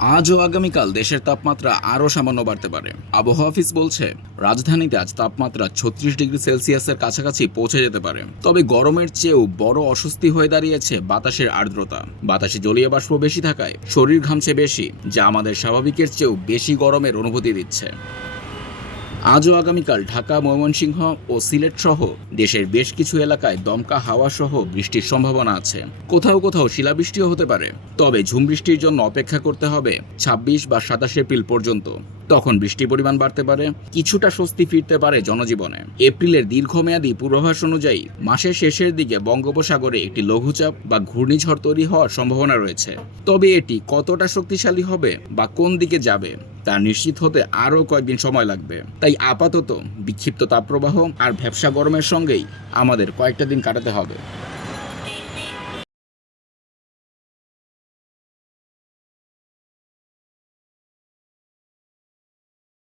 আজ ও আগামীকাল দেশের তাপমাত্রা আরও সামান্য বাড়তে পারে। আবহাওয়া অফিস বলছে রাজধানীতে আজ তাপমাত্রা 36 ডিগ্রি সেলসিয়াসের কাছাকাছি পৌঁছে যেতে পারে। তবে গরমের চেয়েও বড় অস্বস্তি হয়ে দাঁড়িয়েছে বাতাসের আর্দ্রতা। বাতাসে জলীয় বাষ্প বেশি থাকায় শরীর ঘামছে বেশি, যা আমাদের স্বাভাবিকের চেয়েও বেশি গরমের অনুভূতি দিচ্ছে। আজ ও আগামীকাল ঢাকা, ময়মনসিংহ ও সিলেট সহ দেশের বেশ কিছু এলাকায় দমকা হাওয়া সহ বৃষ্টির সম্ভাবনা আছে। কোথাও কোথাও শিলাবৃষ্টিও হতে পারে। তবে ঝুম বৃষ্টির জন্য অপেক্ষা করতে হবে 26 বা 27 এপ্রিল পর্যন্ত। তখন বৃষ্টির পরিমাণ বাড়তে পারে, কিছুটা স্বস্তি ফিরতে পারে জনজীবনে। এপ্রিলের দীর্ঘমেয়াদী পূর্বাভাস অনুযায়ী মাসের শেষের দিকে বঙ্গোপসাগরে একটি লঘুচাপ বা ঘূর্ণিঝড় তৈরি হওয়ার সম্ভাবনা রয়েছে। তবে এটি কতটা শক্তিশালী হবে বা কোন দিকে যাবে তা নিশ্চিত হতে আরও কয়েকদিন সময় লাগবে। তাই আপাতত বিক্ষিপ্ত তাপপ্রবাহ আর ভ্যাপসা গরমের সঙ্গেই আমাদের কয়েকটা দিন কাটাতে হবে।